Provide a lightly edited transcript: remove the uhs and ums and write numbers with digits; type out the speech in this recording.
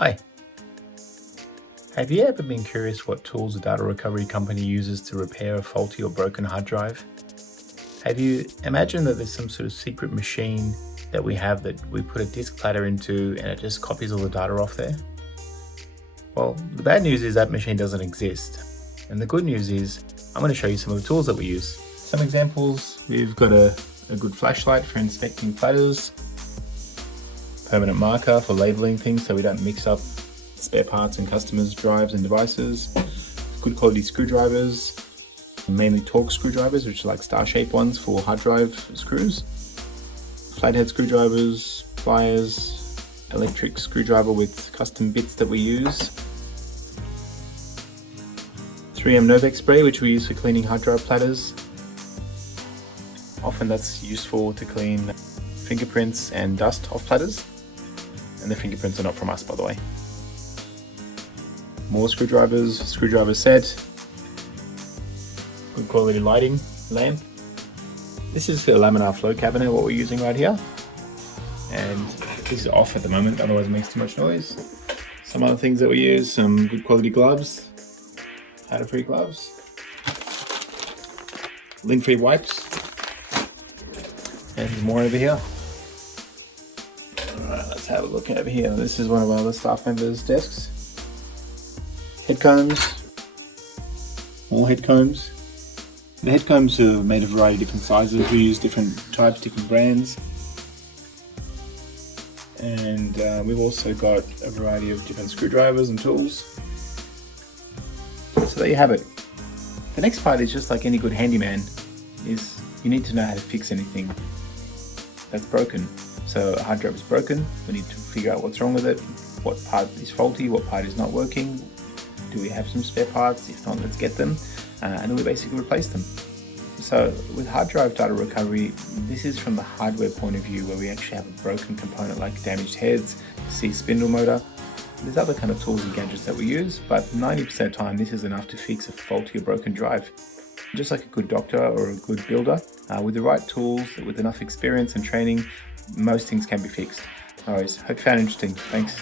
Hi. Have you ever been curious what tools a data recovery company uses to repair a faulty or broken hard drive? Have you imagined that there's some sort of secret machine that we have that we put a disk platter into and it just copies all the data off there? Well, the bad news is that machine doesn't exist. And the good news is I'm going to show you some of the tools that we use. Some examples: we've got a good flashlight for inspecting platters, permanent marker for labeling things so we don't mix up spare parts and customers' drives and devices, good quality screwdrivers, mainly Torx screwdrivers, which are like star-shaped ones for hard drive screws, flathead screwdrivers, pliers, electric screwdriver with custom bits that we use, 3M Novex spray, which we use for cleaning hard drive platters. Often that's useful to clean fingerprints and dust off platters, and the fingerprints are not from us, by the way. More screwdrivers, screwdriver set, good quality lighting lamp. This is the laminar flow cabinet, what we're using right here, and this is off at the moment, otherwise it makes too much noise. Some other things that we use: some good quality gloves, powder-free gloves, lint-free wipes, and there's more over here. Alright, let's have a look over here. This is one of our other staff members' desks. Head combs, more head combs. The head combs are made of a variety of different sizes. We use different types, different brands. And we've also got a variety of different screwdrivers and tools. So there you have it. The next part is just like any good handyman, is you need to know how to fix anything that's broken. So a hard drive is broken, we need to figure out what's wrong with it, what part is faulty, what part is not working. Do we have some spare parts? If not, let's get them, and then we basically replace them. So with hard drive data recovery, this is from the hardware point of view, where we actually have a broken component like damaged heads, C spindle motor. There's other kind of tools and gadgets that we use, but 90% of the time this is enough to fix a faulty or broken drive. Just like a good doctor or a good builder, with the right tools, with enough experience and training, most things can be fixed. Alright, hope you found it interesting. Thanks.